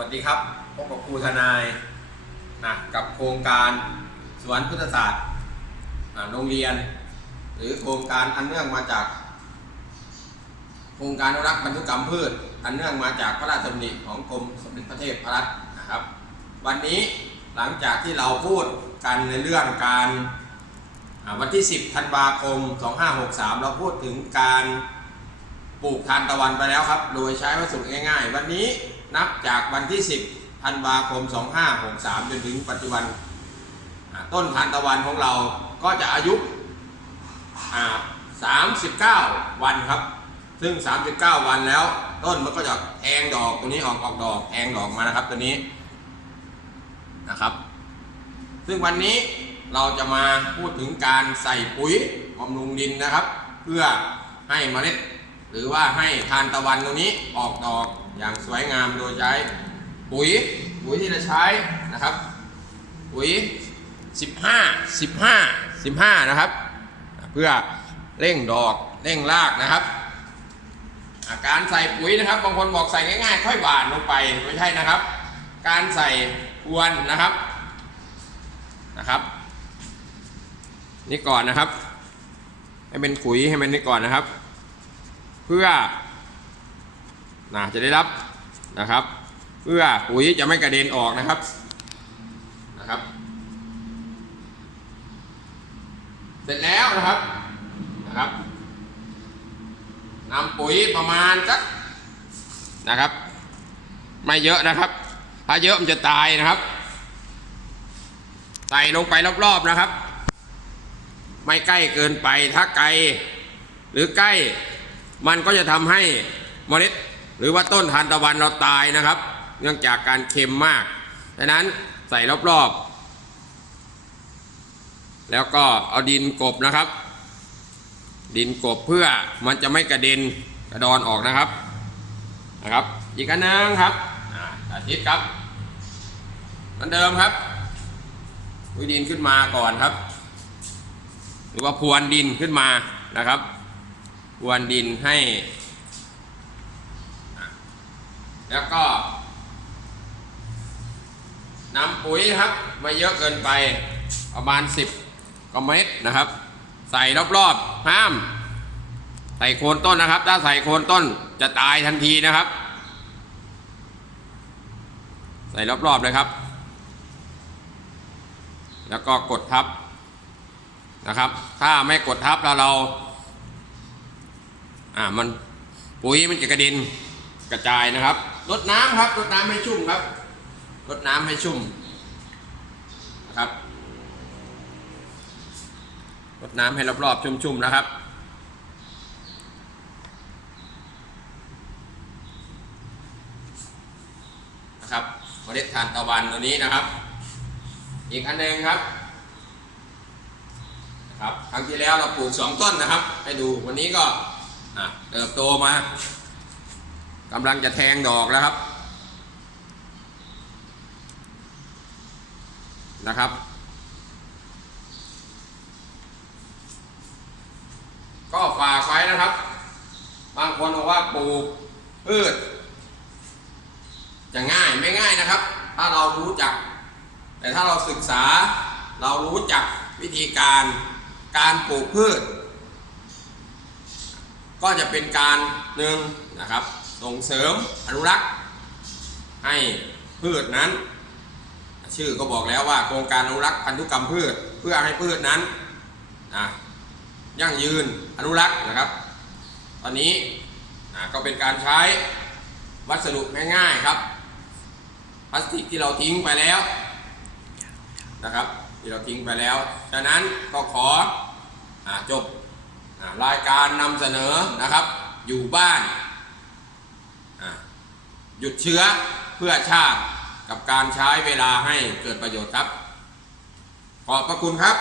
วัสดีครับพบกับครูทนายนะกับโครงการสวนพุทธศาสตร์โรงเรียน หรือโครงการอันเนื่องมาจาก โครงการอนุรักษ์พันธุกรรมพืช อันเนื่องมาจากพระราชดำริของกรมสมเด็จพระเทพรัตน์นะครับ วันนี้หลังจากที่เราพูดกันในเรื่องการวันที่ 10 ธันวาคม 2563 เราพูดถึงการปลูกทานตะวันไปแล้วครับ โดยใช้วัสดุง่ายๆ วันนี้ นับจากวันที่ 10ธันวาคม 2563 จนถึงปัจจุบัน ต้นทานตะวันของเราก็จะอายุ39 วันครับ ซึ่ง 39 วันแล้ว ต้นมันก็จะแทงดอกตัวนี้ออกออกดอกแทงดอกมานะครับตัวนี้นะครับ ซึ่งวันนี้เราจะมาพูดถึงการใส่ปุ๋ยบำรุงดินนะครับ เพื่อให้เมล็ด หรือว่าให้ทานตะวันตัวนี้ออกดอก อย่างสวยงามโดยใช้ปุ๋ยปุ๋ยที่เราใช้นะครับ ปุ๋ย 15 15 15 นะครับ เพื่อเร่งดอกเร่งรากนะครับาการใส่ปุ๋ยนะครับ บางคนบอกใส่ง่ายๆ ค่อยหวานลงไปไม่ใช่นะครับ การใส่ควรนะครับนะครับ นี่ก่อนนะครับ ให้เป็นขุยให้มันนี่ก่อนนะครับ เพื่อ นะจะได้รับนะครับ เพื่อปุ๋ยจะไม่กระเด็นออกนะครับนะครับ เสร็จแล้วนะครับนะครับนำปุ๋ยประมาณสักนะครับ ไม่เยอะนะครับ ถ้าเยอะมันจะตายนะครับ ใส่ลงไปรอบๆนะครับ ไม่ใกล้เกินไปถ้าไกลหรือใกล้มันก็จะทำให้เมล็ด หรือว่าต้นทานตะวันเราตายนะครับ เนื่องจากการเค็มมากดังนั้นใส่รอบๆ แล้วก็เอาดินกบนะครับ ดินกบเพื่อมันจะไม่กระเด็นกระดอนออกนะครับนะครับ อีกอันนึงครับอาสาธิตครับเหมือนเดิมครับวิดินขึ้นมาก่อนครับ หรือว่าพรวนดินขึ้นมานะครับพรวนดินให้ แล้วก็นำปุ๋ยครับไม่เยอะเกินไปประมาณ 10กว่าเม็ดนะครับ ใส่รอบๆห้าม ใส่โคนต้นนะครับ ถ้าใส่โคนต้นจะตายทันทีนะครับ ใส่รอบๆเลยครับ แล้วก็กดทับนะครับ ถ้าไม่กดทับแล้วเรา อ่ามันปุ๋ยมันจะกระเด็นกระจายนะครับ รดน้ำครับรดน้ำให้ชุ่มครับรดน้ำให้ชุ่มนะครับรดน้ำให้รอบๆชุ่มๆนะครับ นะครับเมล็ดทานตะวันตัวนี้นะครับ อีกอันหนึ่งครับครับ ครั้งที่แล้วเราปลูกสองต้นนะครับ ให้ดูวันนี้ก็เติบโตมา กำลังจะแทงดอกแล้วครับ นะครับ ก็ฝากไว้นะครับ บางคนบอกว่าปลูกพืชจะง่ายไม่ง่ายนะครับ ถ้าเรารู้จัก แต่ถ้าเราศึกษาเรารู้จักวิธีการการปลูกพืช ก็จะเป็นการหนึ่งนะครับ ส่งเสริมอนุรักษ์ ให้พืชนั้น ชื่อก็บอกแล้วว่าโครงการอนุรักษ์พันธุกรรมพืชเพื่อให้พืชนั้นนะยั่งยืนอนุรักษ์นะครับ ตอนนี้นะก็เป็นการใช้วัสดุง่ายๆครับพลาสติกที่เราทิ้งไปแล้วนะครับที่เราทิ้งไปแล้วฉะนั้นก็ขออจบรายการนำเสนอนะครับ อยู่บ้าน หยุดเชื้อเพื่อชาติกับการใช้เวลาให้เกิดประโยชน์ครับ ขอบพระคุณครับ